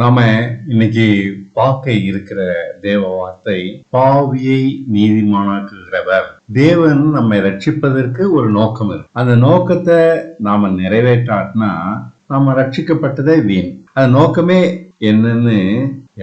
நாம இன்னைக்கு பார்க்க இருக்கிற தேவ வார்த்தை பாவியை நீதிமானாக்குகிறவர். தேவன் நம்மை ரட்சிப்பதற்கு ஒரு நோக்கம் இருக்கு. அந்த நோக்கத்தை நாம நிறைவேற்றாட்டினா நாம ரட்சிக்கப்பட்டதே வீண். அந்த நோக்கமே என்னன்னு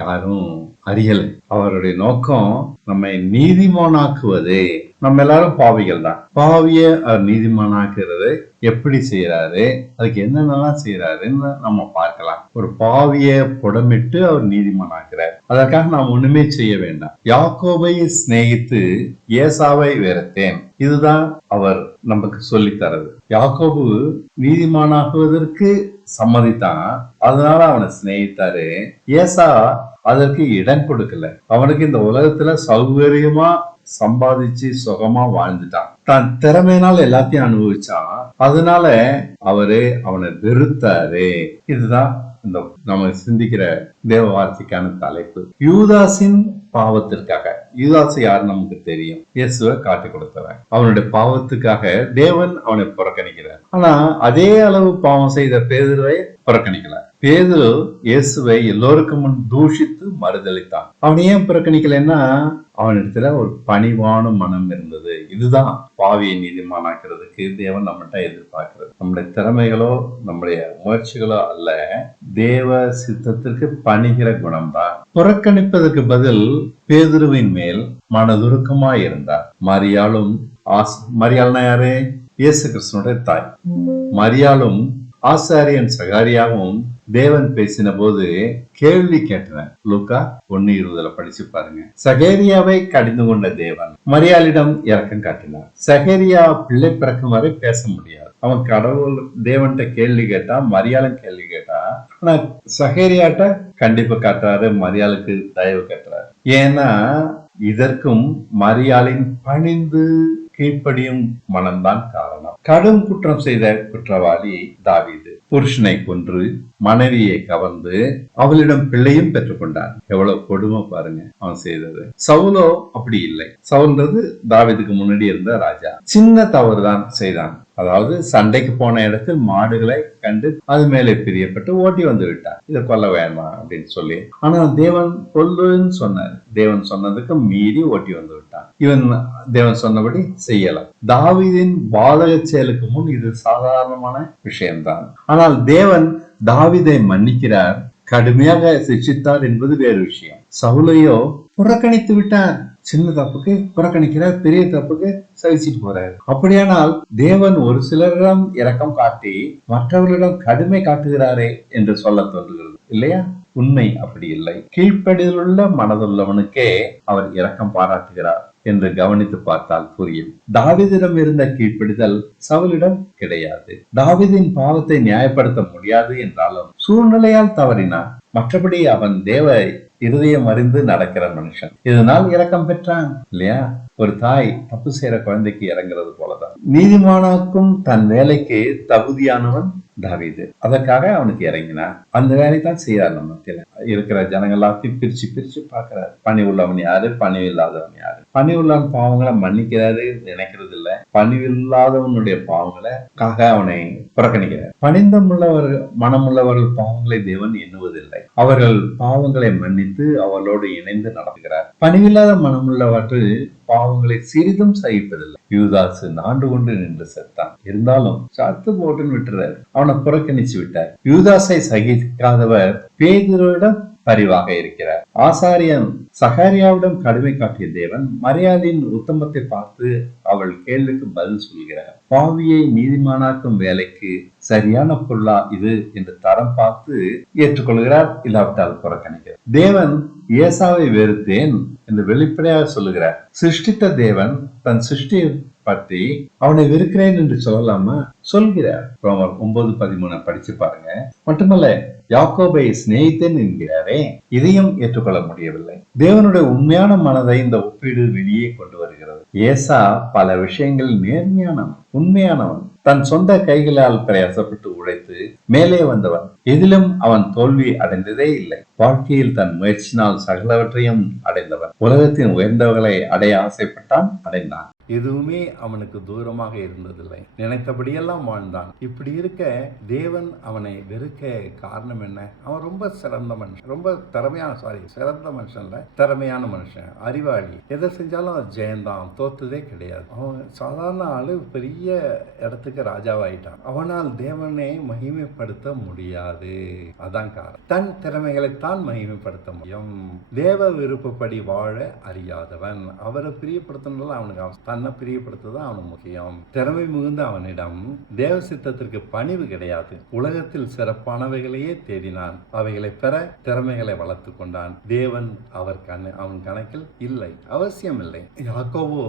யாரும் அறியல. அவருடைய நோக்கம் நம்மை நீதிமானாக்குவது. நம்ம எல்லாரும் பாவிகள் தான். பாவிய அவர் நீதிமானாக்குறது எப்படி செய்யறாரு, அதுக்கு என்னென்னலாம் செய்யறாருன்னு நம்ம பார்க்கலாம். ஒரு பாவிய புடமிட்டு அவர் நீதிமானாக்குறார். அதற்காக நாம் ஒண்ணுமே செய்ய வேண்டாம். யாக்கோபை சிநேகித்து ஏசாவை வெறுத்தேன். இதுதான் அவர் நமக்கு சொல்லி தரது. யாக்கோபு நீதிமானாகுவதற்கு சம்மதித்தான், அதனால அவனை சிநேகித்தாரு. ஏசா அதற்கு இடம் கொடுக்கல. அவனுக்கு இந்த உலகத்துல சௌகரியமா சம்பாதிச்சு சுகமா வாழ்ந்துட்டான். தான் திறமையினால எல்லாத்தையும் அனுபவிச்சான். அதனால அவனை வெறுத்தாரு. இதுதான் இந்த நம்ம சிந்திக்கிற தேவ வார்த்தைக்கான தலைப்பு. யூதாசின் பாவத்திற்காக. யூதாசு யாரு நமக்கு தெரியும். இயேசுவை காட்டி கொடுத்தவன். அவனுடைய பாவத்துக்காக தேவன் அவனை புறக்கணிக்கிறார். ஆனா அதே அளவு பாவம் செய்த பேதுருவை புறக்கணிக்கல. பேதுரு இயேசுவை எல்லோருக்கும் முன் தூஷித்து மறுதளித்தான். அவன் ஏன் புறக்கணிக்கலன்னா அவனிடத்துல ஒரு பணிவான மனம் இருந்தது. இதுதான் பாவியை நீதிமானாக்குறதுக்கு தேவன் நம்மகிட்ட எதிர்பார்க்கிறது. நம்முடைய திறமைகளோ நம்முடைய முயற்சிகளோ அல்ல, தேவ சித்தத்திற்கு பணிகிற குணம்தான். புறக்கணிப்பதற்கு பதில் பேதுருவின் மேல் மனதுருக்கமா இருந்தார். மரியாள்னா யாரு? இயேசு கிறிஸ்துனுடைய தாய். மரியாளும் ஆசாரியன் சகாரியாவும் தேவன் பேசின போது கேள்வி கேட்டனர். லூக்கா 1:20 படிச்சு பாருங்க. சகேரியாவை கடிந்து கொண்ட தேவன் மரியாளிடம் இரக்கம் காட்டினார். சகேரியா பிள்ளை பிறக்கும் வரை பேச முடியாது. அவன் கடவுள் தேவன்கிட்ட கேள்வி கேட்டா, மரியாளும் கேள்வி கேட்டா. ஆனா சகேரியாட்ட கண்டிப்பா காட்டுறாரு, மரியாளுக்கு தயவு காட்டுறாரு. ஏன்னா இதற்கும் மரியாளின் பணிந்து கீழ்ப்படியும் மனம்தான் காரணம். கடும் குற்றம் செய்த குற்றவாளி தாவீது புருஷனை கொன்று மனைவியை கவர்ந்து அவளிடம் பிள்ளையும் பெற்றுக்கொண்டான். எவ்வளவு கொடுமை பாருங்க அவன் செய்தது. சவுலோ அப்படி இல்லை. சவுல்ன்றது தாவீதுக்கு முன்னாடி இருந்த ராஜா. சின்ன தவறுதான் செய்தான். அதாவது சண்டைக்கு போன இடத்தில் மாடுகளை கண்டு அது மேலே பிரியப்பட்டு ஓட்டி வந்து விட்டார். இதை கொல்ல வேண்டாம் அப்படின்னு சொல்லி. ஆனா தேவன் கொல்லுன்னு சொன்னார். தேவன் சொன்னதுக்கு மீறி ஓட்டி வந்து விட்டான். இவன் தேவன் சொன்னபடி செய்யலாம். தாவீதின் பாதக செயலுக்கு முன் இது சாதாரணமான விஷயம்தான். ஆனால் தேவன் தாவீதை மன்னிக்கிறார், கடுமையாக சிக்ஷித்தார் என்பது வேறு விஷயம். சவுலையோ புறக்கணித்து விட்டார். சின்ன தப்புக்கு புறக்கணிக்கிறார், பெரிய தப்புக்கு சகிச்சிட்டு போறாரு. அப்படியானால் தேவன் ஒரு சிலரிடம் இரக்கம் காட்டி மற்றவர்களிடம் கடுமை காட்டுகிறாரே என்று சொல்ல தோன்றுகிறது இல்லையா? உண்மை அப்படி இல்லை. கீழ்ப்படிதலுள்ள மனதுள்ளவனுக்கே அவர் இரக்கம் பாராட்டுகிறார் என்று கவனித்து பார்த்தால் புரியும். தாவீதிடம் இருந்த கீழ்ப்படிதல் சவுலிடம் கிடையாது. தாவீதின் பாவத்தை நியாயப்படுத்த முடியாது என்றாலும் சூழ்நிலையால் தவறினான். மற்றபடி அவன் தேவ இருதயம் அறிந்து நடக்கிற மனுஷன். இதனால் இரக்கம் பெற்றான் இல்லையா? ஒரு தாய் தப்பு செய்யற குழந்தைக்கு இறங்குறது போலதான். நீதிமானாக்கும் தன் வேலைக்கு தகுதியானவன் தாவீது. அதற்காக அவனுக்கு இறங்கினான். அந்த வேலை தான் செய்யறாரு. நம்ம இருக்கிற ஜனங்கள் எல்லாத்தையும் பிரிச்சு பிரிச்சு பாக்குறாரு. பணி உள்ளவன் யாரு, பணிவு இல்லாதவன் யாரு. பணி உள்ளவன் பாவங்களை மன்னிக்கிறாரு நினைக்கிறது இல்ல. பணிவில்லாதவனுடைய பாவங்களுக்காக அவனை புறக்கணிக்கிறார். மனமுள்ளவர்கள் பாவங்களை தேவன் எண்ணுவதில்லை. அவர்கள் பாவங்களை மன்னித்து அவளோடு இணைந்து நடத்துகிறார். பணிவில்லாத மனமுள்ளவர்கள் பாவங்களை சிறிதும் சகிப்பதில்லை. யூதாசு நாண்டு கொண்டு நின்று செத்தான். இருந்தாலும் சத்து போட்டுன்னு விட்டுறாரு. அவனை புறக்கணிச்சு விட்டார். யூதாசை சகிக்காதவர் பேதுருவிடம் பரிவாக இருக்கிறார். ஆசாரியன் சகாரியாவிடம் கடுமை காட்டிய தேவன் மரியாளின் உத்தமத்தை பார்த்து அவள் கேள்விக்கு பதில் சொல்கிறார். பாவியை நீதிமானாக்கும் வேலைக்கு சரியான பொருளா இது என்று தரம் பார்த்து ஏற்றுக்கொள்கிறார், இல்லாவிட்டால் புறக்கணிக்கிறார். தேவன் ஏசாவை வெறுத்தேன் என்று வெளிப்படையாக சொல்லுகிறார். சிருஷ்டித்த தேவன் தன் சிருஷ்டி பற்றி அவனை வெறுக்கிறேன் என்று சொல்லலாமா? சொல்கிறார். ரோமர் 9:13 படிச்சு பாருங்க. மட்டுமல்ல, யாக்கோபை சிநேகித்தேன் என்கிறாரே, இதையும் ஏற்றுக்கொள்ள முடியவில்லை. தேவனுடைய உண்மையான மனதை இந்த ஒப்பீடு வெளியே கொண்டு வருகிறது. ஏசா பல விஷயங்கள் நேர்மையானவன், உண்மையானவன். தன் சொந்த கைகளால் பிரயாசப்பட்டு உழைத்து மேலே வந்தவன். எதிலும் அவன் தோல்வி அடைந்ததே இல்லை. வாழ்க்கையில் தன் முயற்சினால் சகலவற்றையும் அடைந்தவன். உலகத்தின் உயர்ந்தவர்களை அடைய ஆசைப்பட்டான், அடைந்தான். எதுவுமே அவனுக்கு தூரமாக இருந்ததில்லை. நினைத்தபடியெல்லாம் வாழ்ந்தான். இப்படி இருக்க தேவன் அவனை வெறுக்க காரணம் என்ன? அவன் ரொம்ப சிறந்த மனுஷன், ரொம்ப சிறந்த மனுஷன் இல்ல, திறமையான மனுஷன், அறிவாளி. எதை செஞ்சாலும் அது ஜெயந்தான், தோத்ததே கிடையாது. அவன் சாதாரண ஆளு பெரிய இடத்துக்கு ராஜாவாயிட்டான். அவனால் தேவனை மகிமைப்படுத்த முடியாது. அதான் காரணம். தன் திறமைகளைத்தான் மகிமைப்படுத்த முடியும். தேவ விருப்பப்படி வாழ அறியாதவன். அவரை பிரியப்படுத்தினால அவனுக்கு தன்னை பிரியப்படுத்துதான் அவனுக்கு முக்கியம். திறமை மிகுந்த அவனிடம் தேவ சித்தத்திற்கு பணிவு கிடையாது. உலகத்தில் சிறப்பானவைகளையே தேடினான். அவைகளை பெற திறமைகளை வளர்த்து கொண்டான். தேவன் அவன் கணக்கில் இல்லை, அவசியம் இல்லை. யாக்கோபோ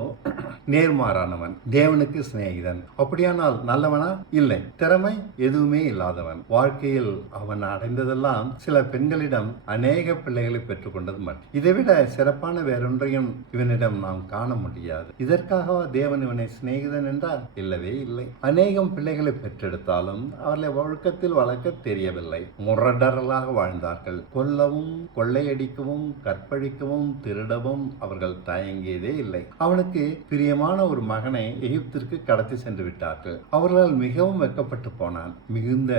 நேர்மாறானவன், தேவனுக்கு சிநேகிதன். அப்படியானால் நல்லவனா? இல்லை. திறமை எதுவுமே இல்லாதவன். வாழ்க்கையில் அவன் அடைந்ததெல்லாம் சில பெண்களிடம் அநேக பிள்ளைகளை பெற்றுக்கொண்டது மட்டும். இதைவிட சிறப்பான வேறொன்றையும் இவனிடம் நாம் காண முடியாது. இதற்காகவா தேவன் இவனை சிநேகிதன் என்றால்? இல்லவே இல்லை. அநேகம் பிள்ளைகளை பெற்றெடுத்தாலும் அவர்களை ஒழுக்கத்தில் வளர்க்க தெரியவில்லை. முரடர்களாக வாழ்ந்தார்கள். கொல்லவும் கொள்ளையடிக்கவும் கற்பழிக்கவும் திருடவும் அவர்கள் தயங்கியதே இல்லை. அவனுக்கு பிரியமான ஒரு மகனை எகிப்திற்கு கடத்தி சென்று விட்டார்கள். அவர்களால் மிகவும் வெட்கப்பட்டு போனான். மிகுந்த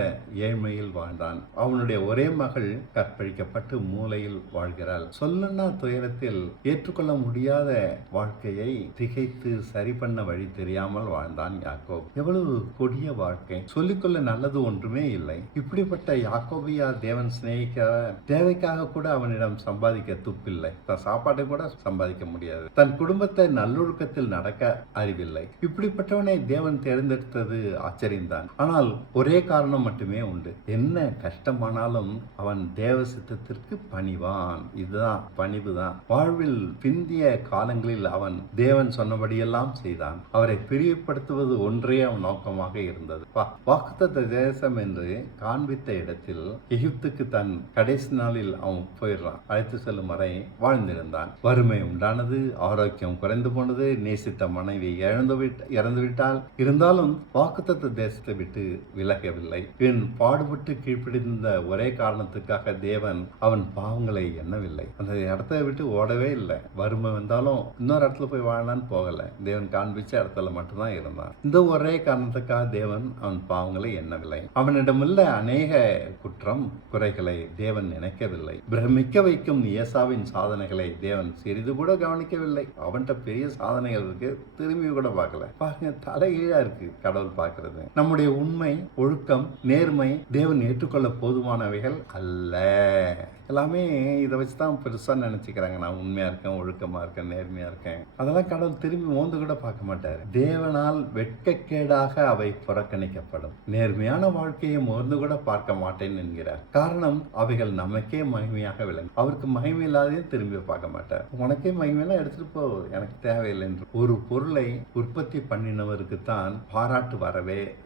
ஏழ்மையில் வாழ்ந்தான். அவனுடைய ஒரே மகள் கற்பழிக்கப்பட்டு மூலையில் வாழ்கிறாள். சொல்லனா துயரத்தில் ஏற்றுக்கொள்ள முடியாத வாழ்க்கையை திகைத்து சரி பண்ண வழி தெரியாமல் வாழ்ந்தான் யாக்கோபு. எவ்வளவு கொடிய வாழ்க்கை! சொல்லிக்கொள்ள நல்லது ஒன்றுமே இல்லை. இப்படிப்பட்ட யாக்கோபியா தேவன் சிநேகிக்க தேவைக்காக கூட அவனிடம் சம்பாதிக்க துப்பில்லை. தன் சாப்பாட்டை கூட சம்பாதிக்க முடியாது. தன் குடும்பத்தை நல்லொழுக்கத்தில் நடக்க அறிவில்லை. இப்படிப்பட்டவனை தேவன் தேர்ந்தெடுத்தது ஆச்சரியம்தான். ஆனால் ஒரே காரணம் மட்டுமே உண்டு. என்ன கஷ்டமானாலும் அவன் தேவ சித்தத்திற்கு பணிவான். இதுதான் பணிவுதான். வாழ்வில் பிந்திய காலங்களில் அவன் தேவன் சொன்னபடியெல்லாம் செய்தான். அவரை பிரியப்படுத்துவது ஒன்றே அவன் நோக்கமாக இருந்தது. வாக்குத்தத்த தேசம் என்று காண்பித்த இடத்தில் எகிப்துக்கு தன் கடைசி நாளில் அவன் போயிடுறான். அழைத்து செல்லும் வரை வாழ்ந்திருந்தான். வறுமை உண்டானது, ஆரோக்கியம் குறைந்து போனது, நேசித்த மனைவி இறந்து விட்டால், இருந்தாலும் வாக்குத்தத்த தேசத்தை விட்டு விலகவில்லை. பின் பாடுபட்டு கீழ்ப்பிடிந்த ஒரே காரணத்துக்காக தேவன் அவன் பாவங்களை எண்ணவில்லை. அந்த இடத்தை விட்டு ஓடவே இல்லை. வறுமை வந்தாலும் இன்னொரு இடத்துல போய் வாழலான்னு போகல. தேவன் காண்பிச்ச இடத்துல மட்டும்தான் இருந்தான். இந்த ஒரே காரணத்துக்காக தேவன் அவன் பாவங்களை எண்ணவில்லை. அவனிடமுள்ள அநேக குற்றம் குறைகளை தேவன் நினைக்கவில்லை. பிரமிக்க வைக்கும் ஏசாவின் சாதனைகளை தேவன் சிறிது கூட கவனிக்கவில்லை. அவன்கிட்ட பெரிய சாதனைகள் இருக்கு, திரும்பி கூட பார்க்கல. பாருங்க, தலைகீழா இருக்கு கடவுள் பார்க்கிறது. நம்முடைய உண்மை, ஒழுக்கம், நேர்மை தேவன் ஏற்றுக்கொள்ள போதுமானவைகள் அல்ல. எல்லாமே இதை வச்சுதான் பெருசா நினைச்சுக்கிறாங்க. நான் உண்மையா இருக்கேன், ஒழுக்கமா இருக்கேன், நேர்மையா இருக்கேன். அதெல்லாம் கடவுள் திரும்பி மோந்து கூட பார்க்க மாட்டாரு. தேவனால் வெட்கக்கேடாக அவை புறக்கணிக்கப்படும். நேர்மையான வாழ்க்கையை மோர்ந்து கூட பார்க்க மாட்டேன் என்கிறார். காரணம், அவைகள் நமக்கே மகிமையாக விளங்கும். அவருக்கு மகிமை இல்லாதையும் திரும்பி பார்க்க மாட்டார். உனக்கே மகிமையெல்லாம் எடுத்துட்டு போ, எனக்கு தேவையில்லை என்று. ஒரு பொருளை உற்பத்தி பண்ணினவருக்கு தான் பாராட்டு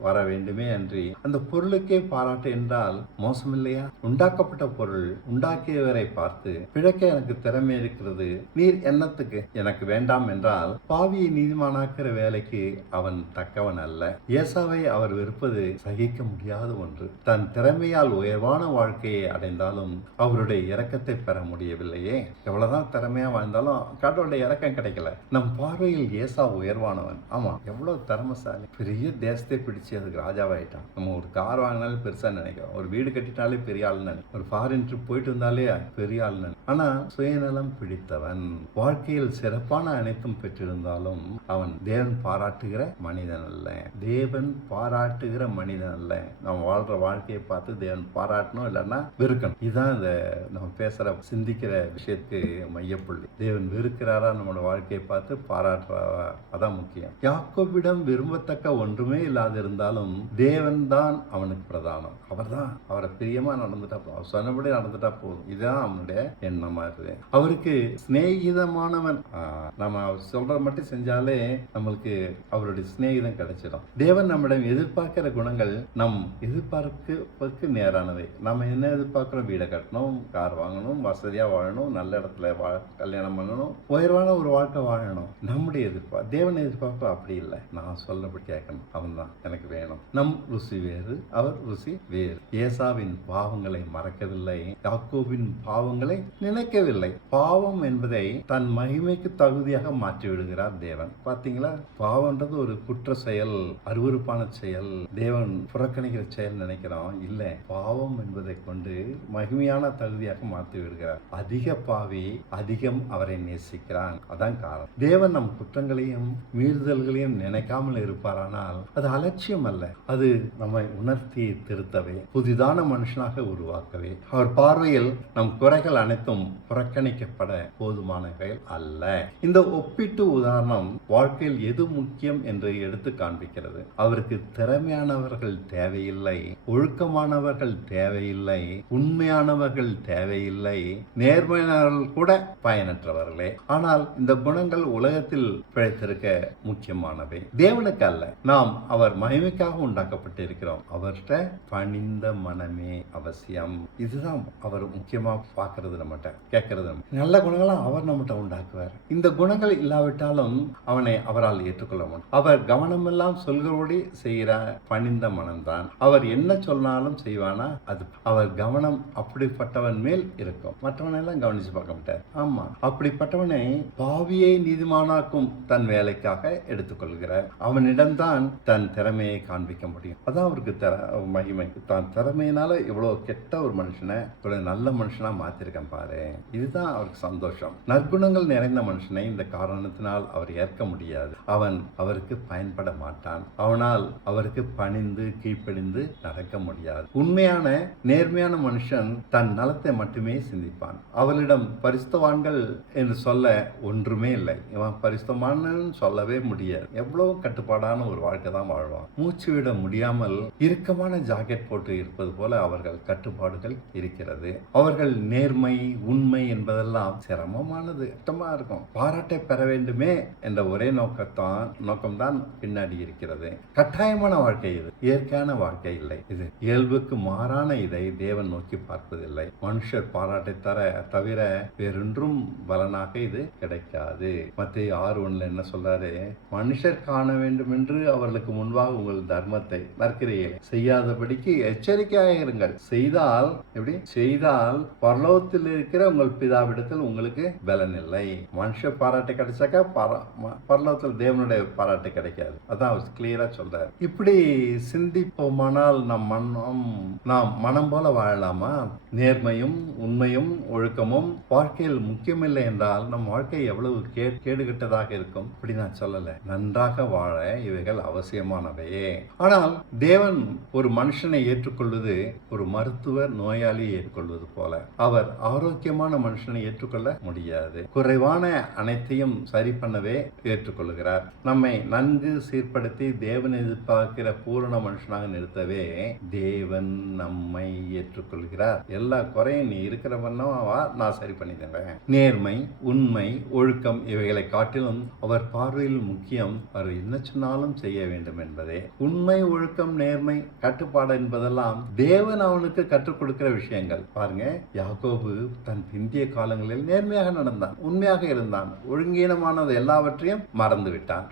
வர வேண்டுமே அன்றி அந்த பொருளுக்கே பாராட்டு என்றால் மோசம் இல்லையா? உண்டாக்கப்பட்ட பொருள் உண்டாக்கியவரை பார்த்து பிழைக்க எனக்கு திறமை இருக்கிறது, நீர் என்னத்துக்கு எனக்கு வேண்டாம் என்றால் பாவியை நீதிமானாக்கிற வேலைக்கு அவன் தக்கவன் அல்ல. ஏசாவை அவர் வெறுப்பது சகிக்க முடியாத ஒன்று. தன் திறமையால் உயர்வான வாழ்க்கையை அடைந்தாலும் அவருடைய இரக்கத்தை பெற முடியவில்லையே. எவ்வளவுதான் திறமையா வாழ்ந்தாலும் கடவுளுடைய இரக்கம் கிடைக்கல. நம் பார்வையில் ஏசா உயர்வானவன். ஆமா, எவ்வளவு திறமசாலி. பெரிய தேசத்தை பிடிச்சு அதுக்கு ராஜாவாயிட்டான். நம்ம ஒரு கார் வாங்கினாலும் பெருசா நினைக்கிறோம், ஒரு வீடு கட்டிட்டாலே பெரிய ஆள் நினைக்கிறோம், ஒரு ஃபாரின் ட்ரிப் போயிட்டு இருந்தாலே பெரிய ஆள் நினைக்கிறோம். ஆனா சுயநலம் பிடித்தவன். வாழ்க்கையில் சிறப்பான அனைத்தும் பெற்றிருந்தாலும் அவன் தேவன் பாராட்டுகிற மனிதன் அல்ல. தேவன் பாராட்டுகிற மனிதன் அல்ல. நம்ம வாழ்ற வாழ்க்கையை பார்த்து தேவன் பாராட்டணும், இல்லைன்னா வெறுக்கணும். இதுதான் இந்த நம்ம பேசுற சிந்திக்கிற விஷயத்துக்கு மையப்புள்ளி. தேவன் வெறுக்கிறாரா, நம்மளோட வாழ்க்கையை பார்த்து பாராட்டுறாரா? அதான் முக்கியம். யாக்கோபிடம் விரும்பத்தக்க ஒன்றுமே இல்லாது இருந்தாலும் தேவன் தான் அவனுக்கு பிரதானம். அவரை பிரியமா நடந்துட்டா போதும், சொன்னபடி நடந்துட்டா போதும். இதுதான் அவனுடைய எண்ணமா இருக்கு. அவருக்கு சிநேகிதமானவன். நம்ம அவர் சொல்ற மட்டும் செஞ்சாலே நம்மளுக்கு அவருடைய சிநேகிதம் கிடைச்சிடும். தேவன் நம்மிடம் எதிர்பார்க்கிற குணங்கள் நம் எதிர்பார்ப்புக்கு நேரானவை. நம்ம என்ன எதிர்பார்க்கிறோம்? வீடை கட்டணும், கார் வாங்கணும், வசதியா வாழணும், நல்ல இடத்துல கல்யாணம் பண்ணணும், உயர்வான ஒரு வாழ்க்கை வாழணும். நம்முடைய எதிர்பார்ப்பு, தேவன் எதிர்பார்ப்பு அப்படி இல்லை. நான் சொல்லப்படி கேட்கணும், அவன் தான் எனக்கு வேணும். நம் ருசி வேறு, அவர் ருசி வேறு. ஏசாவின் பாவங்களை மறக்கவில்லை. யாக்கோபு யாக்கோபின் பாவங்களை நினைக்கவில்லை. பாவம் என்பதை தன் மகிமைக்கு தகுதியாக மாற்றி விடுகிறார் தேவன். பாத்தீங்களா, பாவம்ன்றது ஒரு குற்ற செயல், அருவருப்பான செயல், தேவன் புறக்கணிக்கிற செயல் நினைக்கிறோம். இல்ல, பாவம் என்பதை கொண்டு மகிமையான தகுதியாக மாற்றி விடுகிறார். அதிக பாவி அதிகம் அவரை நேசிக்கிறான். அதான் காரணம். தேவன் நம் குற்றங்களையும் மீறுதல்களையும் நினைக்காமல் இருப்பாரானால் அது அலட்சியம் அல்ல, அது நம்மை உணர்த்தி திருத்தவே, புதிதான மனுஷனாக உருவாக்கவே. அவர் பார்வையில் நம் குறைகள் அனைத்தும் புறக்கணிக்கப்பட போதுமானவை அல்ல. இந்த ஒப்பீட்டு உதாரணம் வாழ்க்கையில் எது முக்கியம் என்று எடுத்து காண்பிக்கிறது. அவருக்கு திறமையானவர்கள் தேவையில்லை, ஒழுக்கமானவர்கள் தேவையில்லை, உண்மையானவர்கள் தேவையில்லை, நேர்மையானவர்கள் கூட பயனற்றவர்களே. ஆனால் இந்த குணங்கள் உலகத்தில் பிழைத்திருக்க முக்கியமானவை, தேவனுக்கு அல்ல. நாம் அவர் மகிமைக்காக உண்டாக்கப்பட்டிருக்கிறோம். அவர்கிட்ட பணிந்த மனமே அவசியம். இதுதான் அவர் முக்கியமா பார்க்கறது, நம்மகிட்ட கேட்கறது. நல்ல குணங்களை அவர் நம்மகிட்ட உண்டாக்குவார். இந்த குணங்கள் இல்லாவிட்டாலும் அவனை அவரால் ஏற்றுக்கொள்ள முடியும். அவர் கவனமெல்லாம் சொல்கிறோடி செய்கிற பணிந்த மனம்தான். அவர் என்ன சொன்னாலும் செய்வானா, அது அவர் கவனம் அப்படிப்பட்டவன் மேல் இருக்கும். மற்றவனெல்லாம் கவனிச்சு பார்க்க மாட்டார். ஆமா, அப்படிப்பட்டவனை பாவியை நீதிமானாக்கும் தன் வேலைக்காக எடுத்துக்கொள்கிறார். அவனிடம்தான் தன் திறமையை காண்பிக்க முடியும். அதான் அவருக்கு மகிமை. தான் திறமையினால இவ்வளவு கெட்ட ஒரு மனுஷனை இவ்வளவு நல்ல மனுஷனா மாத்திருக்கேன் பாரு, இதுதான் அவருக்கு சந்தோஷம். நற்குணங்கள் நிறைந்த மனுஷனை இந்த காரணத்தினால் அவர் ஏற்க முடியாது. அவன் அவருக்கு பயன்பட மாட்டான். அவனால் அவருக்கு பணிந்து கீழ்ப்படிந்து நடக்க முடியாது. உண்மையான நேர்மையான மனுஷன் தன் நலத்தை மட்டுமே சிந்திப்பான். அவளிடம் பரிசுத்தவான்கள் என்று சொல்ல ஒன்றுமே இல்லை. இவன் பரிசுத்தமானு சொல்லவே முடியாது. எவ்வளவு கட்டுப்பாடான ஒரு வாழ்க்கை தான் வாழ்வான். மூச்சு விட முடியாமல் இறுக்கமான ஜாக்கெட் போட்டு இருப்பது போல அவர்கள் கட்டுப்பாடுகள் இருக்கிறது. அவர்கள் நேர்மை உண்மை என்பதெல்லாம் சிரமமானது, கஷ்டமா இருக்கும். பாராட்டை பெற வேண்டுமே என்ற ஒரே நோக்கம்தான் பின்னாடி இருக்கிறது. கட்டாயமான வாழ்க்கை இது, இயற்கையான வாழ்க்கை இல்லை. இது இயல்புக்கு மாறான இதை தேவன் நோக்கி பார்ப்பதில்லை. மனுஷர் பாராட்டை தவிர வேறொன்றும் பலனாக இது கிடைக்காது. மத்தேயு 6:1 என்ன சொல்றாரு? மனுஷர் காண வேண்டும் என்று அவர்களுக்கு முன்பாக உங்கள் தர்மத்தை நற்கிரியை செய்யாதபடிக்கு எச்சரிக்கையாக இருங்கள். செய்தால் பரலோகத்தில் இருக்கிற உங்கள் பிதாவிடத்தில் உங்களுக்கு பலன் இல்லை. மனுஷ பாராட்டை கிடைச்சாக்கா பரலோகத்தில் தேவனுடைய பாராட்டு கிடைக்காது. அதான் அவர் கிளியரா சொல்றாரு. இப்படி சிந்திப்போமானால் நாம் மனம் போல வாழலாமா? நேர்மையும் உண்மையும் ஒழுக்கமும் வாழ்க்கையில் முக்கியமில்லை என்றால் நம் வாழ்க்கை எவ்வளவு கேடுகட்டதாக இருக்கும். இப்படி நான் சொல்லல, நன்றாக வாழ இவைகள் அவசியமானவையே. ஆனால் தேவன் ஒரு மனுஷனை ஏற்றுக்கொள்வது ஒரு மருத்துவர் நோயாளியை ஏற்றுக்கொள்வது போல. அவர் ஆரோக்கியமான மனுஷனை ஏற்றுக்கொள்ள முடியாது. குறைவான அனைத்தையும் சரி பண்ணவே ஏற்றுக்கொள்கிறார். நம்மை நன்கு சீர்படுத்தி தேவன் எதிர்பார்க்கிற பூரண மனுஷனாக நிறுத்தவே தேவன் நம்மை ஏற்றுக்கொள்கிறார். எல்லா குறையும் நீ இருக்கிறவன்னா நான் சரி பண்ணி தரேன். நேர்மை உண்மை ஒழுக்கம் இவைகளை காட்டிலும் அவர் பார்வையில் முக்கியம் அவர் என்ன சொன்னாலும் செய்ய வேண்டும் என்பதே. உண்மை ஒழுக்கம் நேர்மை கட்டுப்பாடு என்பதெல்லாம் தேவன் அவனுக்கு கற்றுக் கொடுக்கிற விஷயங்கள். பாருங்க, யாக்கோபு தன் பிந்திய காலங்களில் நேர்மையாக நடந்தான், உண்மையாக இருந்தான், ஒழுங்கீனமானது எல்லாவற்றையும் மறந்து விட்டான்.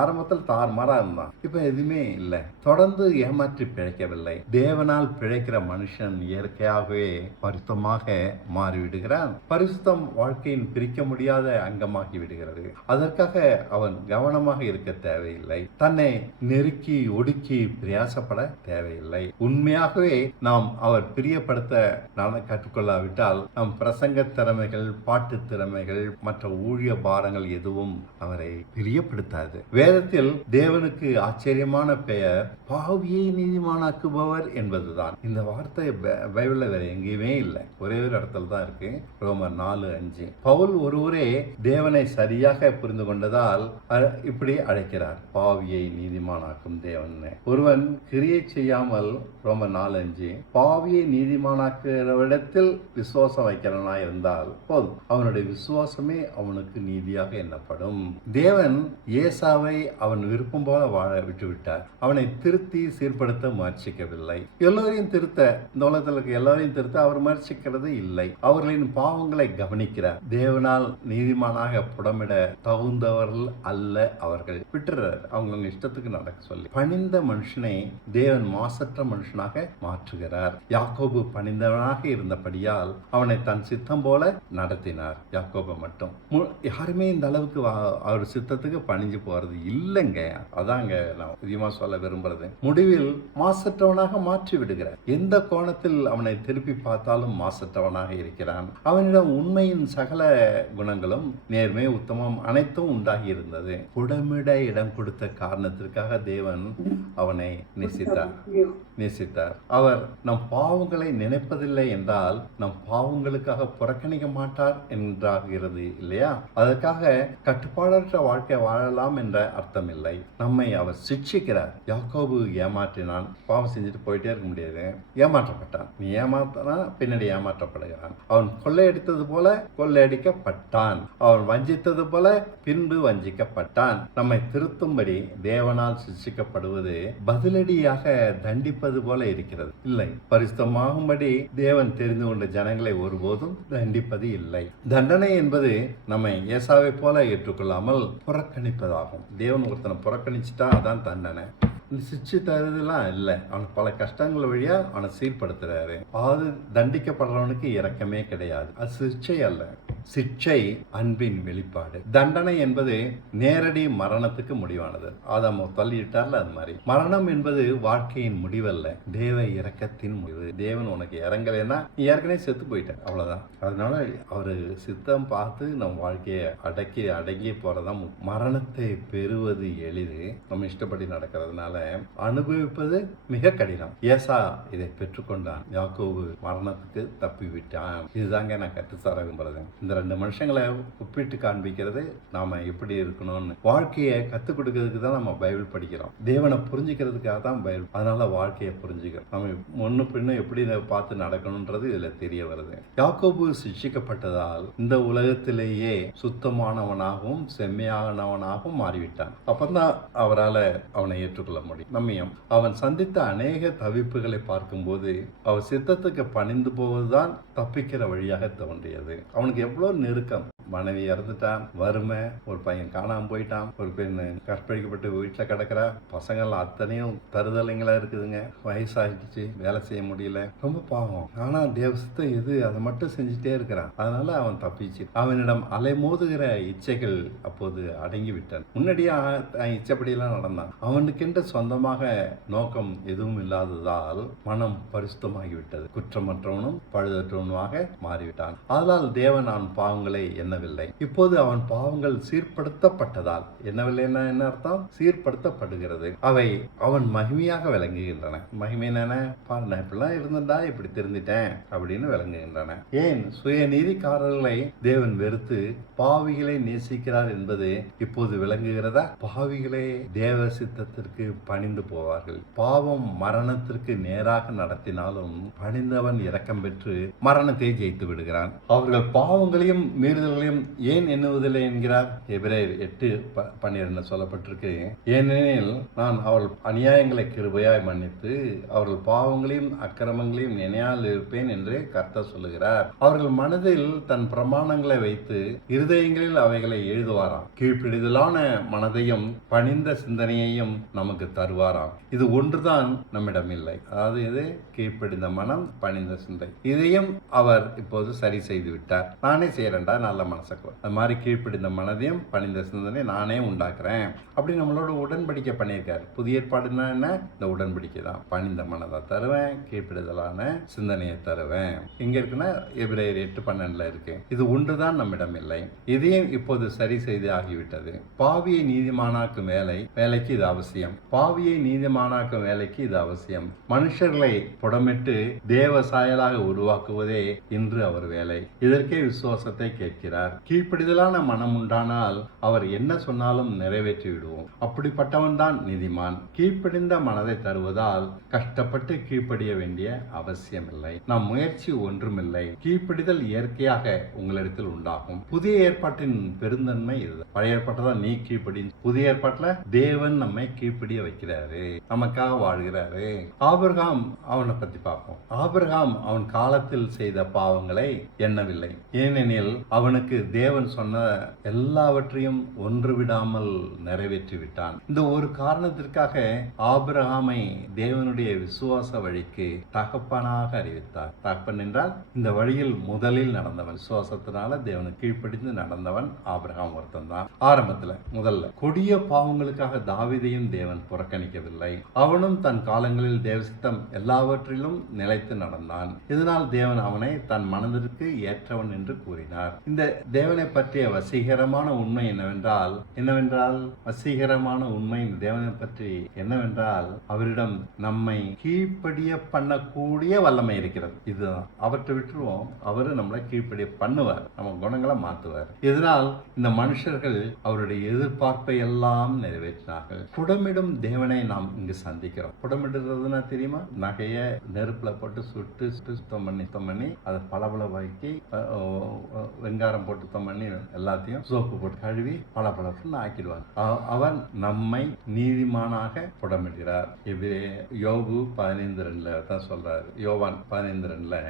ஆரம்பத்தில் தாறுமாறா இருந்தான், இப்ப எதுவுமே இல்லை. தொடர்ந்து ஏமாற்றி பிழைக்கவில்லை. தேவனால் பிழைக்கிற மனுஷன் இயற்கையாகவே பரிசுத்தமாக மாறிவிடுகிறான். பரிசுத்தம் வாழ்க்கையின் பிரிக்க முடியாத அங்கமாகி விடுகிறது. அதற்காக அவன் கவனமாக இருக்க தேவையில்லை. தன்னை நெருக்கி ஒடுக்கி பிரயாசப்பட தேவையில்லை. உண்மையாகவே நாம் அவர் பிரியப்படுத்த கற்றுக்கொள்ளாவிட்டால் நம் பிரசங்க திறமைகள் பாட்டு திறமைகள் மற்ற ஊழிய பாரங்கள் எதுவும் அவரை பிரியப்படுத்தாது. வேதத்தில் தேவனுக்கு ஆச்சரியமான பெயர் பாவியை நீதிமானாக்குபவர் என்பதுதான். இந்த வார்த்தை பைபிள்ல வேற எங்கேயுமே இல்லை, ஒரே ஒரு இடத்துல தான் இருக்கு. ரோமர் 4:5. பவுல் ஒருவரே தேவனை சரியாக புரிந்து கொண்டதால் இப்படி அழைக்கிறார், பாவியை நீதிமானாக்கும் தேவன். ஒருவன் கிரியை செய்யாமல், ரோமர் 4:5, பாவியை நீதிமானாக்குறவிடத்தில் விசுவாசம் வைக்கிறவனாய் இருந்தால் போதும், அவனுடைய விசுவாசமே அவனுக்கு நீதியாக எண்ணப்படும். தேவன் ஏசாவை அவன் விருப்பம் போல வாழ விட்டுவிட்டார். அவனை திருத்தி சீர்படுத்த முயற்சிக்கவில்லை. எல்லோரையும் திருத்த, இந்த உலகத்தில் இருக்க எல்லாரையும் திருத்த அவர் முயற்சிக்கிறது இல்லை. அவர்களின் பாவங்களை கவனிக்கிறார். தேவனால் நீதிமானாக புடமிட தகுந்தவர்கள் அல்ல அவர்கள். விட்டுறார், அவங்க இஷ்டத்துக்கு நடக்க சொல்லி. பணிந்த மனுஷனை தேவன் மாசற்ற மனுஷனாக மாற்றுகிறார். யாக்கோபு பணிந்தவனாக இருந்தபடியால் அவனை தன் சித்தம் போல நடத்தினார். யாக்கோபை மட்டும் யாருமே இந்த அளவுக்கு அவர் சித்தத்துக்கு பணிஞ்சு போறது இல்லைங்க. அதாங்க நான் அதிகமா சொல்ல விரும்புறது. முடிவில் மாசற்றவனாக மாற்றி விடுகிறார். எந்த கோணத்தில் அவனை திருப்பி பார்த்தாலும் மாசற்றவனாக இருக்கிறான். அவனிடம் உண்மையின் சகல குணங்களும் நேர்மை உத்தமம் அனைத்தும் உண்டாகி இருந்தது. புடமிட இடம் கொடுத்த காரணத்திற்காக தேவன் அவனை நேசித்தார். அவர் நம் பாவங்களை நினைப்பதில்லை என்றால் நம் பாவங்களுக்காக புறக்கணிக்க மாட்டார் என்றாகிறது இல்லையா? அதற்காக கட்டுப்பாடற்ற வாழ்க்கை வாழலாம் என்ற அர்த்தம் இல்லை. நம்மை அவர் சிக்ஷிக்கிறார். யாக்கோபு ஏமாற்றினான். பாவம் செஞ்சுட்டு போயிட்டே இருக்க முடியாது. ஏமாற்றப்பட்டான். நீ ஏமாத்தனா பின்னாடி ஏமாற்றப்படுகிறான். அவன் கொள்ளையடித்தது போல கொள்ளையடிக்கப்பட்டான். அவன் வஞ்சித்தது போல பின்பு வஞ்சிக்கப்பட்டான். நம்மை திருத்தும்படி தேவனால் சிக்ஷிக்கப்படுவது பதிலடியாக தண்டிப்பது போல இருக்கிறது. இல்லை, பரிசுத்தமாகும்படி தேவன் தெரிந்து கொண்ட ஜனங்களை ஒருபோதும் தண்டிப்பது இல்லை. தண்டனை என்பது நம்மை ஏசாவை போல ஏற்றுக்கொள்ளாமல் புறக்கணிப்பதாகும். தேவன் ஒருத்தனை புறக்கணிச்சுட்டா அதான் தண்டனை. சிக்ஷை தருதெல்லாம் இல்லை. அவனுக்கு பல கஷ்டங்கள் வழியா அவனை சீர்படுத்துறாரு. அது தண்டிக்கப்படுறவனுக்கு இரக்கமே கிடையாது. அது சிக்ஷை அல்ல. சிக்ஷை அன்பின் வெளிப்பாடு. தண்டனை என்பது நேரடி மரணத்துக்கு முடிவானது. ஆதாம் தள்ளிட்டார்ல, அது மாதிரி. மரணம் என்பது வாழ்க்கையின் முடிவல்ல, தேவ இரக்கத்தின் முடிவு. தேவன் உனக்கு இறங்கலைன்னா நீ ஏற்கனவே செத்து போயிட்ட, அவ்வளவுதான். அதனால அவரு சித்தம் பார்த்து நம் வாழ்க்கையை அடங்கி போறதான். மரணத்தை பெறுவது எளிது, நம்ம இஷ்டப்படி நடக்கிறதுனால அனுபவிப்பது மிக கடினம். ஏசா இதை பெற்றுக்கொண்டான். யாக்கோபு மரணத்துக்கு தப்பி விட்டான். இதுதாங்க நான் கற்றுத்தர விரும்புறது. இந்த ரெண்டு மனுஷங்களை ஒப்பிட்டு காண்பிக்கிறது நாம எப்படி இருக்கணும்னு. வாழ்க்கையை கத்துக் கொடுக்கறதுக்கு தான் நம்ம பைபிள் படிக்கிறோம். தேவனை புரிஞ்சுக்கிறதுக்காக தான் பைபிள். அதனால வாழ்க்கையை புரிஞ்சுக்கிறோம். நம்ம முன்னு பின்னும் எப்படி பார்த்து நடக்கணும்ன்றது இதுல தெரிய வருது. யாக்கோபு சிக்ஷிக்கப்பட்டதால் இந்த உலகத்திலேயே சுத்தமானவனாகவும் செம்மையானவனாகவும் மாறிவிட்டான். அப்பந்தான் அவரால் அவனை ஏற்றுக்கொள்ள முடியும். நம்மையும் அவன் சந்தித்த அநேக தவிப்புகளை பார்க்கும்போது அவர் சித்தத்துக்கு பணிந்து போவதுதான் தப்பிக்கிற வழியாக தோன்றியது. அவனுக்கு எவ்வளவு நெருக்கம். மனைவி இறந்துட்டான், வறுமை, ஒரு பையன் காணாம போயிட்டான், ஒரு பெண் கற்பழிக்கப்பட்டு வீட்டுல கிடக்குறா, பசங்கள் அத்தனையும் தருதலைங்களா இருக்குதுங்க, வயசாகிடுச்சு, வேலை செய்ய முடியல, ரொம்ப பாவம். ஆனா தேவசத்தை எது அதை மட்டும் செஞ்சுட்டே இருக்கிறான். அதனால அவன் தப்பிச்சு. அவனிடம் அலைமோதுகிற இச்சைகள் அப்போது அடங்கி விட்டான். முன்னாடியே இச்சைப்படியெல்லாம் நடந்தான். அவனுக்கென்று சொந்தமாக நோக்கம் எதுவும் இல்லாததால் மனம் பரிசுத்தமாகிவிட்டது. குற்றமற்றவனும் பழுதற்றவனுமாக மாறிவிட்டான். அதனால் தேவன் அவன் பாவங்களை எண்ணவில்லை. இப்போது அவன் பாவங்கள் சீர்படுத்தப்பட்டதால், எண்ணவில்லைன்னா என்ன அர்த்தம்? சீர்படுத்தப்படுகிறது. அவை அவன் மகிமையாக விளங்குகின்றன. மகிமை என்ன? பாருங்க, இப்படிலாம் இருந்தா இப்படி தெரிஞ்சிட்டேன் அப்படின்னு விளங்குகின்றன. ஏன் சுயநீதிக்காரர்களை தேவன் வெறுத்து பாவிகளை நேசிக்கிறார் என்பது இப்போது விளங்குகிறதா? பாவிகளே தேவ சித்தத்திற்கு பணிந்து போவார்கள். பாவம் மரணத்திற்கு நேராக நடத்தினாலும் பணிந்தவன் இரக்கம் பெற்று மரணத்தை ஜெயித்து விடுகிறான். அவர்கள் பாவங்களையும் மீறுதல்களையும் ஏன் எண்ணுவதில்லை என்கிறார். எபிரேயர் 8:12 சொல்லப்பட்டிருக்கு. ஏனெனில் நான் அவர்கள் அநியாயங்களை கிருபையாய் மன்னித்து அவர்கள் பாவங்களையும் அக்கிரமங்களையும் நினையால் இருப்பேன் என்று கர்த்தர் சொல்லுகிறார். அவர்கள் மனதில் தன் பிரமாணங்களை வைத்து இருதயங்களில் அவைகளை எழுதுவாராம். கீழ்ப்பிடிதலான மனதையும் பணிந்த சிந்தனையையும் நமக்கு தருவாராம். இது ஒன்றுதான் நம்மிடம் இல்லை. அதாவது இது கீழ்ப்பிடிந்த மனம், பணிந்த சிந்தை. இதையும் அவர் இப்போது சரி செய்து விட்டார். நானே செய்யறேன்டா நல்ல மனசுக்கு. அது மாதிரி கீழ்ப்பிடிந்த மனதையும் பணிந்த சிந்தனை நானே உண்டாக்குறேன் அப்படி நம்மளோட உடன்படிக்கை பண்ணியிருக்காரு. புதிய ஏற்பாடுனா என்ன? இந்த உடன்படிக்கை தான். பணிந்த மனதை தருவேன், கீழ்ப்பிடுதலான சிந்தனையை தருவேன். எங்க இருக்குன்னா எபிரேயர் 8:12 இருக்கு. இது ஒன்றுதான் நம்மிடம் இல்லை. இதையும் இப்போது சரி செய்து ஆகிவிட்டது. பாவியை நீதிமானாக்கும் வேலைக்கு இது அவசியம். பாவியை நீதிமானாக்கும் வேலைக்கு இது அவசியம். மனுஷர்களை புடமிட்டு தேவ சாயலாக உருவாக்குவதே இன்று அவர் வேலை. இதற்கே விசுவாசத்தை கேட்கிறார். கீழ்ப்படிதலான மனம் உண்டானால் அவர் என்ன சொன்னாலும் நிறைவேற்றி விடுவோம். அப்படிப்பட்டவன் தான் நீதிமான். கீழ்ப்படிந்த மனதை தருவதால் கஷ்டப்பட்டு கீழ்ப்படிய வேண்டிய அவசியம் இல்லை. நம் முயற்சி ஒன்றுமில்லை. கீழ்ப்படிதல் இயற்கையாக உங்களிடத்தில் உண்டாகும். புதிய ஏற்பாட்டின் பெருந்தன்மை இது. பழைய ஏற்பாட்டை நீ கீழ்ப்படி. புதிய ஏற்பாட்டுல தேவன் நம்மை கீழ்ப்படிய வைக்கிறாரு, நமக்காக வாழ்கிறாரு. ஆபிரகாம், அவனை பத்தி பார்ப்போம். ஆபிரகாம் அவன் காலத்தில் செய்த பாவங்களை எண்ணவில்லை. ஏனெனில் அவனுக்கு அவனுக்கு தேவன் சொன்ன எல்லாவற்றையும் ஒன்று விடாமல் நிறைவேற்றி விட்டான். இந்த ஒரு காரணத்திற்காக ஆபிரகாமை தேவனுடைய விசுவாச வழிக்கு தகப்பனாக அறிவித்தார். தகப்பன் என்றால் இந்த வழியில் முதலில் நடந்தவன், விசுவாசத்தினால தேவனுக்கு கீழ்ப்படிந்து நடந்தவன் ஆபிரகாம் ஒருத்தன் தான். ஆரம்பத்துல முதல்ல கொடிய பாவங்களுக்காக தாவீதையும் தேவன் புறக்கணிக்கவில்லை. அவனும் தன் காலங்களில் தேவசித்தம் எல்லாவற்றிலும் நிலைத்து நடந்தான். இதனால் தேவன் அவனை தன் மனதிற்கு ஏற்றவன் என்று கூறினார். இந்த தேவனை பற்றிய வசீகரமான உண்மை என்னவென்றால் வசீகரமான உண்மை தேவனை பற்றி என்னவென்றால் அவரிடம் நம்மை கீழ்ப்படிய பண்ணக்கூடிய வல்லமை இருக்கிறது. இதுதான். அவற்றை விட்டுருவோம், அவரு நம்மளை கீழ்ப்படிய பண்ணுவார், நம்ம குணங்களை மாற்றுவார். இதனால் இந்த மனுஷர்கள் அவருடைய எதிர்பார்ப்பை எல்லாம் நிறைவேற்றினார்கள். புடமிடும் தேவனை நாம் இங்கு சந்திக்கிறோம். புடமிடுறதுன்னா தெரியுமா? நகைய நெருப்புல போட்டு சுட்டு சுத்தம் பண்ணி அதை பளபளவாக்கி வெங்காரம் போட்டு சுத்தம் பண்ணி எல்லாத்தையும் சோப்பு போட்டு கழுவி பளபளப்புன்னு ஆக்கிடுவாங்க. அவன் நம்மை நீதிமானாக புடமிடுகிறார். யோபு 15:2 தான் சொல்றாரு. யோவான் 15:2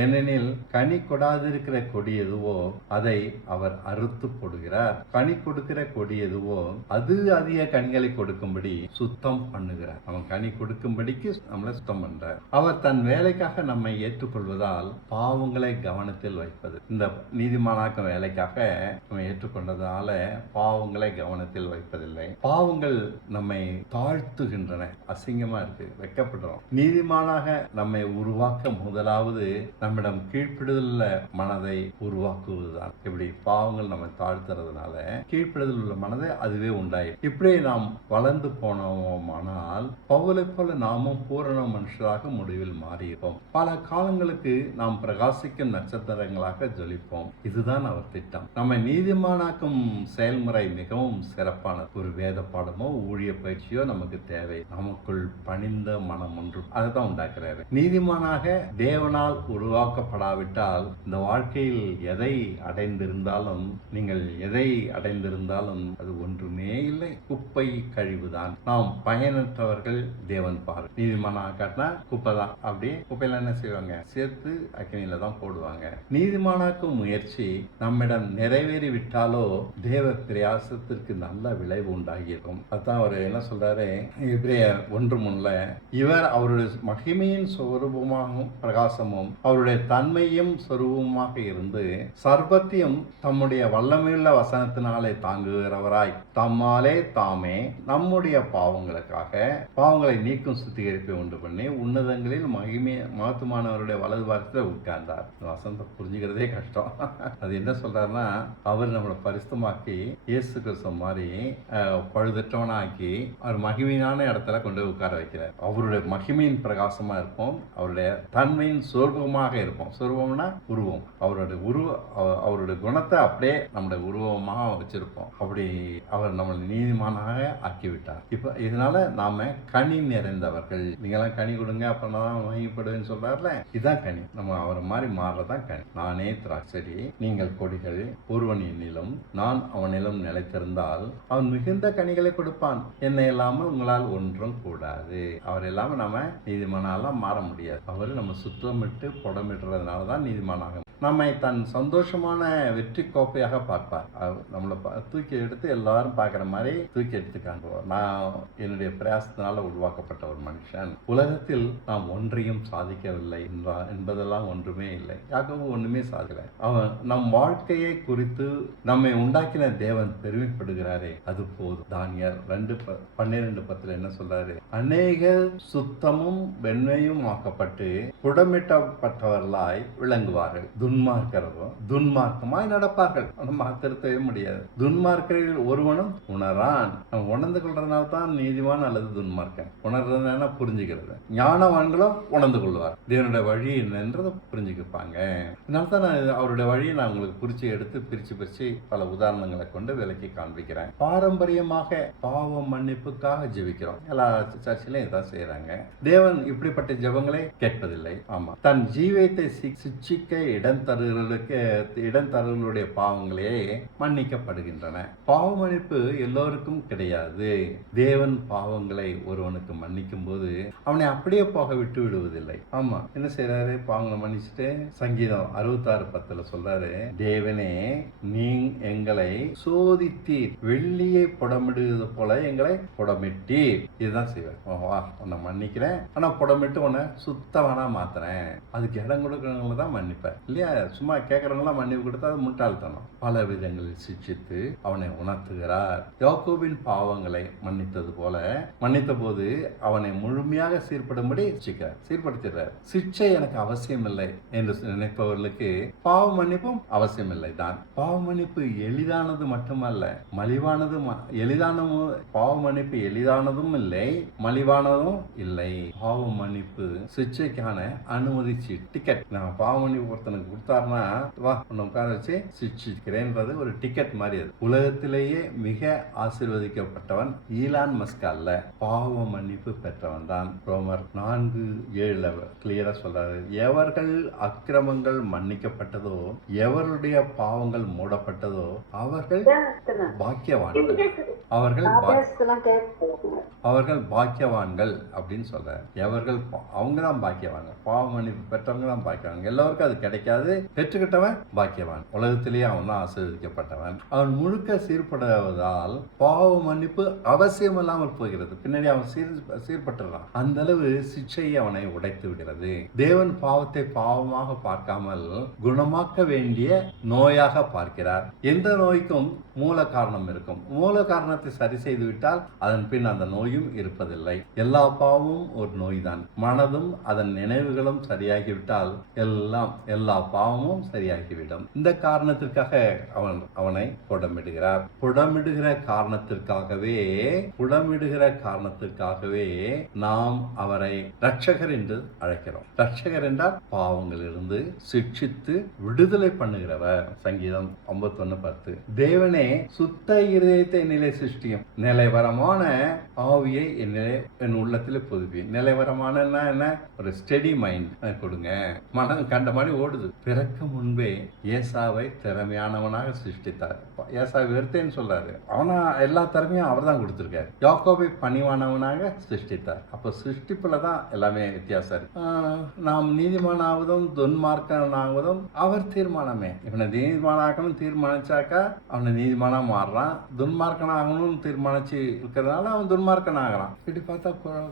ஏனெனில் கனி கொடாதிருக்கிற கொடி எதுவோ அதை அவர் அறுத்து போடுகிறார். கனி கொடுக்கிற கொடி எதுவோ அது அதிக கனிகளை கொடுக்கும்படி சுத்தம் பண்ணுகிறார். அவன் கனி கொடுக்கும்படிக்கு நம்மளை சுத்தம் பண்றார். அவர் தன் வேலைக்காக நம்மை ஏற்றுக்கொள்வதால் பாவங்களை கவனத்தில் வைப்பது. இந்த நீதிமானாக்க வேலைக்காக நம்ம ஏற்றுக்கொண்டதால பாவங்களை கவனத்தில் வைப்பதில்லை. பாவங்கள் நம்மை தாழ்த்துகின்றன. அசிங்கமா இருக்கு, வெட்கப்படுறோம். நீதிமானாக நம்மை உருவாக்க முதலாவது நம்மிடம் கீழ்ப்பிடுதல் மனதை உருவாக்குவதுதான். இப்படி பாவங்கள் நம்ம தாழ்த்துறதுனால கீழ்ப்பிடுதல் உள்ள மனதை அதுவே உண்டாயிடும். இப்படி நாம் வளர்ந்து போனோமானால் பவுலை போல நாமும் பூரண மனுஷராக முடிவில் மாறியிருப்போம். பல காலங்களுக்கு நாம் பிரகாசிக்கும் நட்சத்திரங்களாக ஜொலிப்போம். இதுதான் அவர் திட்டம். நம்மை நீதிமானாக்கும் செயல்முறை மிகவும் சிறப்பானது. ஒரு வேத பாடமோ ஊழிய பயிற்சியோ நமக்கு தேவை. நமக்குள் பணிந்த மனம் ஒன்று அதுதான் உண்டாக்குறாரு. நீதிமானாக தேவனால் உருவாக்கப்படாவிட்டால் இந்த வாழ்க்கையில் எதை அடைந்திருந்தாலும் நீங்கள் எதை அடைந்திருந்தாலும் அது ஒன்றுமே இல்லை, குப்பை கழிவுதான். நாம் பயனற்றவர்கள் தேவன் பாரு. நீதிமானாக காட்டினா குப்பை தான். அப்படியே குப்பையில என்ன செய்வாங்க? சேர்த்து அக்கினியில தான் போடுவாங்க. நீதிமானாக்கும் முயற்சி நம்மிடம் நிறைவேறி விட்டாலோ தேவ பிரயாசத்திற்கு நல்ல விளைவு உண்டாகியிருக்கும். அதுதான் அவர் என்ன சொல்றாரு எபிரேயர் 1:3 இவர் அவருடைய மகிமையின் சொரூபமாகவும் பிரகாசமும் அவருடைய தன்மையும் சொரூபமாக இருந்து சர்வத்தையும் தம்முடைய வல்லமையுள்ள வசனத்தினாலே தாங்குகிறவராய் தம்மாலே தாமே நம்முடைய பாவங்களை நீக்கும் சுத்திகரிப்பை உண்டு பண்ணி உன்னதங்களில் மகத்துவமானவருடைய வலது பாரத்தில் உட்கார்ந்தார். வசனத்தை புரிஞ்சுக்கிறதே கஷ்டம். அது என்ன சொல்றாருன்னா அவர் நம்மளை பரிசுத்தமாக்கி இயேசு கிறிஸ்து மாதிரி பழுதற்றவனாக்கி அவர் மகிமையான இடத்துல கொண்டு உட்கார வைக்கிறார். அவருடைய மகிமையின் பிரகாசமா இருப்போம், அவருடைய தன்மையின் சொரூபமாக இருப்போம். சொரூபம்னா உருவம். அவருடைய குணத்தை அப்படியே நம்முடைய உருவமாக வச்சிருப்போம். அப்படி அவர் நம்மளை நீதிமானாக ஆக்கிவிட்டார். இப்ப இதனால நாம கனி நிறைந்தவர்கள். நீங்களாம் கனி கொடுங்க அப்பதான் மகிமைப்படுவேன்னு சொல்றாருல, இதுதான் கனி. நம்ம அவரை மாதிரி மாறுறதான் கனி. நானே திராட்செடி, நீங்கள் கொடிகள். ஒருவன் என்னிலும் நான் அவனிலும் நிலைத்திருந்தால் அவன் மிகுந்த கனிகளை கொடுப்பான். என்னை இல்லாமல் உங்களால் ஒன்றும் கூடாது. அவர் இல்லாம நம்ம நீதிமானாலாம் மாற முடியாது. அவரு நம்ம சுத்தமிட்டு புடமிடுறதுனாலதான் நீதிமானாக நம்மை தன் சந்தோஷமான வெற்றி கோப்பையாக பார்ப்பார். நம்மளை தூக்கி எடுத்து எல்லாரும் பார்க்குற மாதிரி தூக்கி எடுத்து காண்போம். நான் என்னுடைய பிரயாசத்தினால உருவாக்கப்பட்ட ஒரு மனுஷன். உலகத்தில் நாம் ஒன்றையும் சாதிக்கவில்லை என்பதெல்லாம் ஒன்றுமே இல்லை. யாக்கோபு ஒண்ணுமே சாதிக்கல. அவன் நம் வாழ்க்கையை குறித்து நம்மை உண்டாக்கின தேவன் பெருமைப்படுகிறாரே, அது போதும். தானியேல் 2:12 என்ன சொல்றாரு? அநேகர் சுத்தமும் வெண்மையும் ஆக்கப்பட்டு புடமிட்டப்பட்டவர்களாய் விளங்குவார்கள். துன்மார்க்கமாய் நடப்பார்கள். திருத்தவே முடியாது. துன்மார்க்கரில் ஒருவனும் உணரான். உணர்ந்து கொள்றதுனால தான் நீதிவான் அல்லது துன்மார்க்கன். உணர்றதுனா புரிஞ்சுக்கிறது. ஞானவான்களோ உணர்ந்து கொள்வார். தேவனுடைய வழி என்னன்றதை புரிஞ்சுக்கிப்பாங்க. அதனால தான் நான் அவருடைய வழியை நான் உங்களுக்கு பிரிச்சு பல உதாரணங்களை கொண்டு விலக்கி காண்பிக்கிறேன். பாரம்பரியமாக பாவ மன்னிப்புக்காக ஜெபிக்கிறோம். எல்லா சர்ச்சிலையும் இதான் செய்யறாங்க. தேவன் இப்படிப்பட்ட ஜெபங்களை கேட்பதில்லை. ஆமா, தன் ஜீவியத்தை சிக்ஷிக்க இடந்தருகளுடைய பாவங்களே மன்னிக்கப்படுகின்றன. பாவ மன்னிப்பு எல்லோருக்கும் கிடையாது. தேவன் பாவங்களை ஒருவனுக்கு மன்னிக்கும் போது அவனை அப்படியே போக விட்டு விடுவதில்லை. ஆமா, என்ன செய்யறாரு? பாவங்களை மன்னிச்சுட்டு சங்கீதம் 66:10 சொல்றாரு, தேவனே நீ எங்களை சோதித்தீர், வெள்ளியை புடமிடுவது போல எங்களை புடமிட்டீர். இதுதான் செய்வார். வா, உன்னை மன்னிக்கிறேன், ஆனா புடமிட்டு உன்னை சுத்தவனா மாத்துறேன். அதுக்கு இடம் கொடுக்கறவங்களை தான் மன்னிப்பேன் இல்லையா? சும்மா கேட்கறவங்களாம் மன்னிப்பு கொடுத்தா அது முட்டாள்தனம். பல விதங்களில் சிக்ஷித்து அவனை உணர்த்துகிறார். யாக்கோபின் பாவங்களை மன்னித்தது போல மன்னித்த போது அவனை முழுமையாக சீர்படும்படி சீர்படுத்துகிறார். சிக்ஷை எனக்கு அவசியம் இல்லை என்று நினைப்பவர்களுக்கு பாவ மன்னிப்பும் அவசியம் இல்லை தான். பாவ மன்னிப்பு எளிதானது மட்டுமல்ல, மலிவானது. பாவ மன்னிப்பு எளிதானதும் இல்லை, மலிவானதும் இல்லை. பாவ மன்னிப்பு சிக்ஷைக்கான அனுமதி டிக்கெட். நான் பாவ மன்னிப்பு ஒருத்தனுக்கு கொடுத்தாருன்னா, வா உன்னை உட்கார வச்சு சிக்ஷிக்கிறேன்றது ஒரு டிக்கெட் மாதிரி. அது உலகத்திலேயே மிக ஆசீர்வதிக்கப்பட்டவன் ஈலான் மஸ்க் அல்ல, பாவ மன்னிப்பு பெற்றவன் தான். ரோமர் 4:7 கிளியரா சொல்றாரு, எவர்கள் அக்கிரமங்கள் மன்னிக்கப்பட்டதோ, எவருடைய பாவங்கள் மூடப்பட்டதோ அவர்கள் பாக்கியவான்கள், அவர்கள் பாக்கியவான்கள் அப்படின்னு சொல்றாரு. எவர்கள் அவங்க தான் பாக்கியவான்கள், பாவ மன்னிப்பு பெற்றவங்க தான் பாக்கியவான்கள். எல்லாருக்கும் அது கிடைக்காது. பெற்றுக்கிட்டவன் பாக்கியவான். உலகத்திலேயே அவன் தான் ஆசீர்வதிக்கப்பட்டவன். அவன் முழுக்க சீர்படுவதால் பாவ மன்னிப்பு அவசியம் இல்லாமல் போகிறது. பின்னாடி அவன் சீர்பட்டுறான். அந்த அளவு சிக்ஷை அவனை உடைத்து விடுகிறது. தேவன் பாவத்தை பாவமாக பார்க்காமல் குணமாக்க வேண்டிய நோயாக பார்க்கிறார். எந்த நோய்க்கும் மூல காரணம் இருக்கும். மூல காரணத்தை சரி செய்து விட்டால் அதன் பின் அந்த நோயும் இருப்பதில்லை. எல்லா பாவமும் ஒரு நோய் தான். மனதும் அதன் நினைவுகளும் சரியாகிவிட்டால் எல்லா பாவமும் சரியாகிவிடும். இந்த காரணத்திற்காக அவனை புடமிடுகிறார். புடமிடுகிற காரணத்திற்காகவே நாம் அவரை ரட்சகர் என்று அழைக்கிறோம். ரட்சகர் என்றால் பாவங்களிலிருந்து சிக்ஷித்து விடுதலை பண்ணுகிறவர். சங்கீதம் 51:10. தேவனே சுத்த இருதயத்தை நிலை சிருஷ்டியும், நிலைவரமான ஆவியை என் உள்ளத்தில் புதுப்பி. நிலைவரமான என்ன? ஒரு ஸ்டெடி மைண்ட் கொடுங்க. மனம் கண்ட மாதிரி ஓடுது. பிறக்க முன்பே ஏசாவை திறமையானவனாக சிருஷ்டித்தார். ஏசாவை வெறுத்தேன்னு சொல்றாரு. அவனா எல்லா திறமையும் அவர் தான் கொடுத்திருக்காரு. யாக்கோபை பணிவானவனாக சிருஷ்டித்தார். அப்ப சிருஷ்டிப்புல தான் எல்லாமே வித்தியாசம் இருக்கு. நாம் நீதிமானாவதும் துன்மார்க்கனாவதும் அவர் தீர்மானமே. இவனை நீதிமானாக்கணும் தீர்மானிச்சாக்கா அவனை நீதிமானா மாறுறான். துன்மார்க்கனாகணும்னு தீர்மானிச்சு இருக்கிறதுனால அவன் துன்மார்க்கன் ஆகிறான். இப்படி பார்த்தா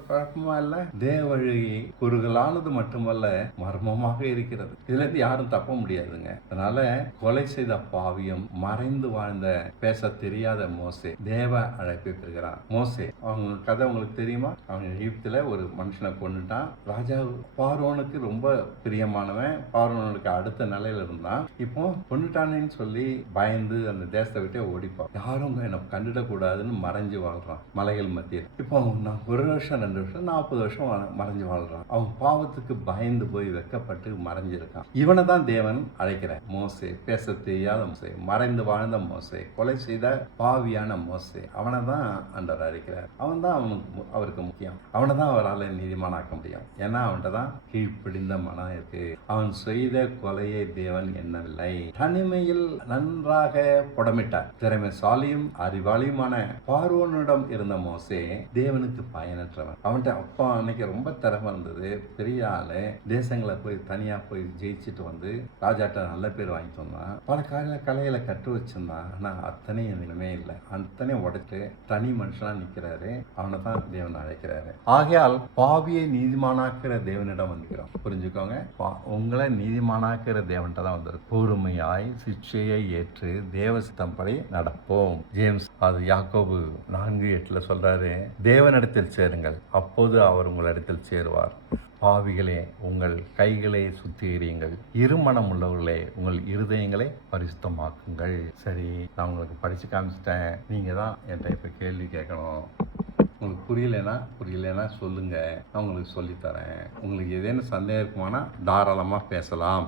குழப்பமா இல்ல? தேவழி குறுகலானது மட்டுமல்ல, மர்மமாக இருக்கிறது. இதுல இருந்து யாரும் தப்ப முடியாதுங்க. அதனால கொலை செய்த பாவியும் மறைந்து வாழ்ந்த பேச தெரியாத மோசே தேவ அழைப்பை பெறுகிறான். மோசே அவங்க கதை உங்களுக்கு தெரியுமா? அவன் எகிப்துல ஒரு மனுஷனை கொண்டுட்டான். ராஜா பார்வோனுக்கு ரொம்ப பிரியமானவன். பார்வோனுக்கு அடுத்த நிலையில இருந்தான். இப்போ கொண்டுட்டானேன்னு சொல்லி பயந்து அந்த தேசத்தை விட்டு ஓடிப்பான். யாரும் என்ன கண்டுடக்கூடாதுன்னு மறைஞ்சு வாழ்றான் மலைகள் மத்தியில். இப்போ நான் 1 வருஷம் 2 வருஷம் 40 வருஷம் மறைஞ்சு வாழ்றான். அவன் பாவத்துக்கு பயந்து போய் வெக்கப்பட்டு மறைஞ்சிருக்கான். இவனை தான் தேவன் அழைக்கிறார். மோசே, பேச தெரியாத மோசே, மறைந்து வாழ்ந்த மோசே, கொலை செய்த பாவியான மோசே, அவனை தான் ஆண்டவர் அழைக்கிறார். அவன் தான் அவருக்கு முக்கியம். அவனை தான் அவரால் நீதிமானாக்க முடியும். ஏன்னா அவன்கிட்ட தான் கீழ்ப்பிடிந்த மனம் இருக்கு. அவன் செய்த கொலையை தேவன் எண்ணவில்லை. தனிமையில் நன்றாக புடமிட்டார். திறமைசாலியும் அறிவாளியுமான பார்வோனிடம் இருந்த மோசே தேவனுக்கு பயனற்றவன். அவன்கிட்ட அப்பா அன்னைக்கு ரொம்ப திறமை இருந்தது. பெரிய ஆளு. தேசங்களை போய் தனியா போய் ஜெயிச்சுட்டு வந்து ராஜாட்ட நல்ல பேர் வாங்கிட்டு வந்தான். பல கலைகளை கட்டு வச்சிருந்தான். ஆனா அத்தனை எதுவுமே இல்லை. அத்தனை உடைச்சு தனி மனுஷனா நிக்கிறாரு. அவனை தான் தேவன் அழைக்கிறாரு. ஆகையால் பாவியை நீதிமானாக்குற தேவனிடம் வந்துக்கிறோம். புரிஞ்சுக்கோங்க, உங்களை நீதிமானாக்குற தேவன்கிட்ட தான் வந்திருக்கு. பொறுமையாய் சிக்ஷையை ஏற்று தேவ சித்தம்படி நடப்போம். ஜேம்ஸ் அது யாக்கோபு 4:8 சொல்றாரு, தேவனிடத்தில் சேருங்கள், அப்போது அவர் உங்களிடத்தில் சேருவார். பாவிகளே, உங்கள் கைகளை சுத்திகரியுங்கள், இருமனம் உள்ளவர்களே, உங்கள் இருதயங்களை பரிசுத்தமாக்குங்கள். சரி, நான் உங்களுக்கு படிச்சு காமிச்சிட்டேன். நீங்க தான் என்கிட்ட இப்ப கேள்வி கேட்கணும். உங்களுக்கு புரியலைன்னா சொல்லுங்க, நான் உங்களுக்கு சொல்லித்தரேன். உங்களுக்கு ஏதேனும் சந்தேகம் இருக்குமானா தாராளமா பேசலாம்.